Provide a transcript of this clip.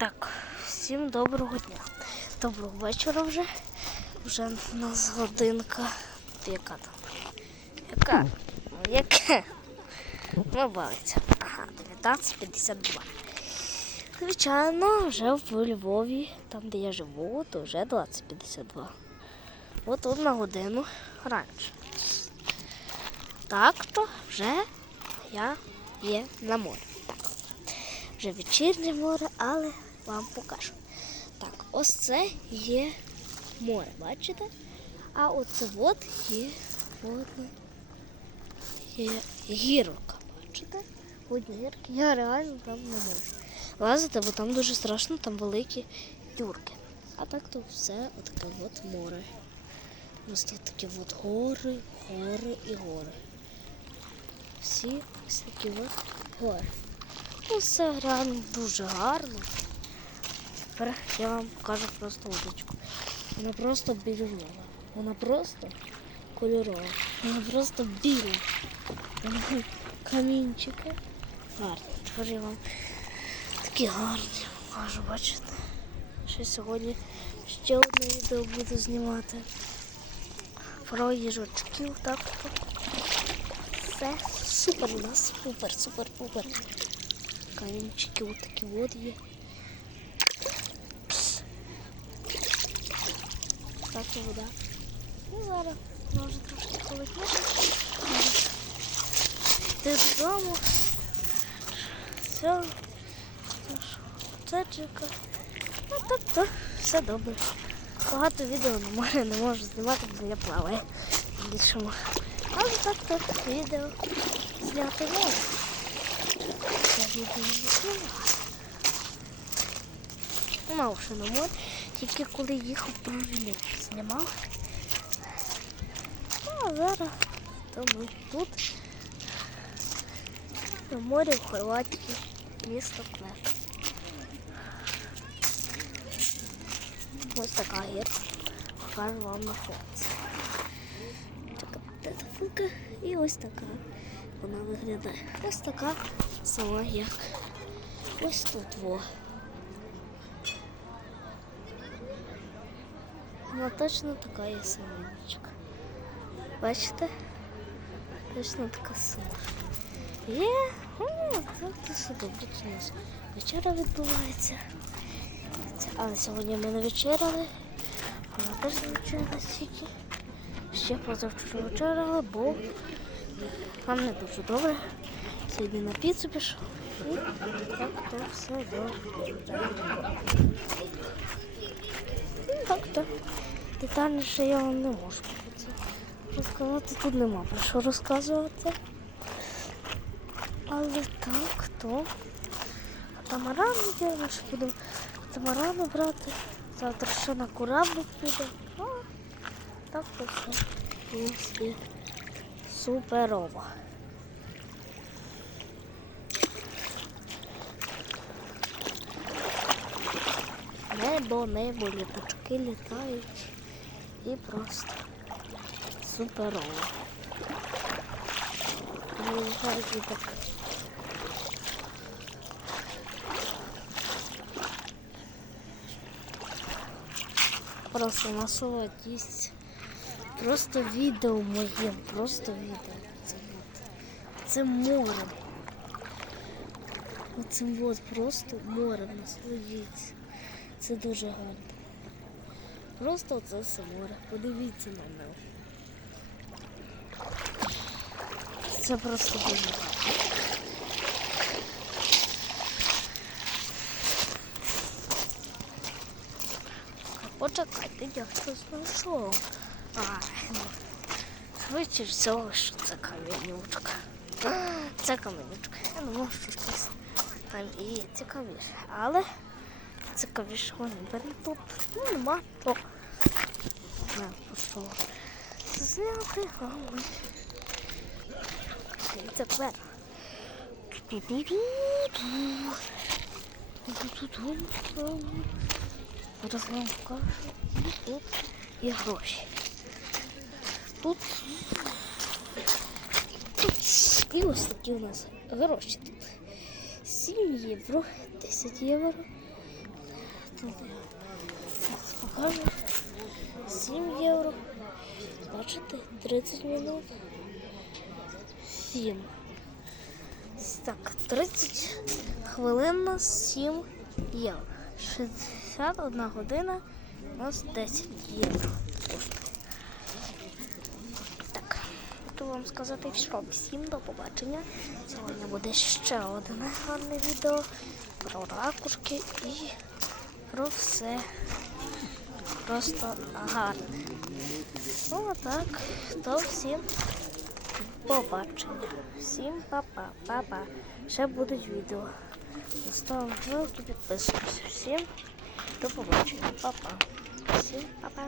Так, всім доброго дня. Доброго вечора вже. Вже у нас годинка. Яка там? Яка? Ну, Яке? Ну, бавиться. Ага, 19.52. Звичайно, вже в Львові, там де я живу, то вже 20.52. От одна годину раніше. Так то вже я є на морі. Вже вечірнє море, але вам покажу. Так, ось це є море, бачите? А оце от є водна гірка, бачите? Водні гірки. Я реально там не можу лазити, бо там дуже страшно, там великі юрки. А так то все отаке от море. Ось тут такі от гори, гори і гори. Всі ось такі от гори. Ну, все реально дуже гарно. Тепер я вам покажу просто удочку. Вона просто бірюзова. Вона просто кольорова. Вона просто біла. Вона камінчики. Гарні. Тепер я вам такі гарні покажу, бачите? Ще сьогодні ще одне відео буду знімати. Про їжачків, так. Все супер у нас, супер, супер, супер. Камінчики от такі от є. Так вода. Ну зараз може трошки холодніше. Ти додому. Все. Це чека. Ну так то все добре. Багато відео море не можу знімати, бо я плаваю більшому. Але так то відео зняти можу. Я відео не знімаю. Мав ще на море, тільки коли їхав Львів знімав. Ну, а зараз то ми тут на морі в Хорватії, місто Клек. Ось така гірка. Покажу вам на фото. Така телефонка і ось така вона виглядає. Ось така сама як. Ось тут во. Вона точно така є саменечка. Бачите? Точно така сама. Є, все добре у нас. Вечора відбувається. Але сьогодні ми не вечеряли. Вона теж не вечеряла стільки. Ще позавчора вечеряли, бо нам не дуже добре. Сьогодні на піцу пішов. І так то все добре. Ну, Так то. Детальніше я вам не можу про розказати. Тут нема про що розказувати. Але так то. Тамаран йде, ми ще будемо тамарану брати. Завтра ще на кораблик піде. А, так все. в принципі, Суперово. Небо, небо, літачки літають. І просто суперово. Приїжджають літаки. Просто насолодіться. Просто відео моє, просто відео. Це, от. це море. Оце от просто море насолодіться. Це дуже гарно. Просто це все море. Подивіться на нього. Це просто дуже. Почекайте, я щось знайшов. Ай, ну. Швидше всього, що це камінючка. Це камінючка. Я думав, що щось там і цікавіше. Але цікавішого не бере тут. Ну, нема, то не пішло. Зняти голови. І тепер. Зараз вам покажу. І тут є гроші. Тут і ось такі у нас гроші тут. 7 євро, 10 євро, тут покажу. 7 євро. Бачите, 30 минут. 7. Так, 30 хвилин на 7 євро. 61 година у нас 10 євро. Так, хочу вам сказати, що всім до побачення. Сьогодні буде ще одне гарне відео про ракушки і про все. Просто гарне. Ну а так, то всім побачення. Всім па-па, па-па. Ще будуть відео. Ставимо лайк і підписуємося. Всім до побачення. Па-па. Всім па-па.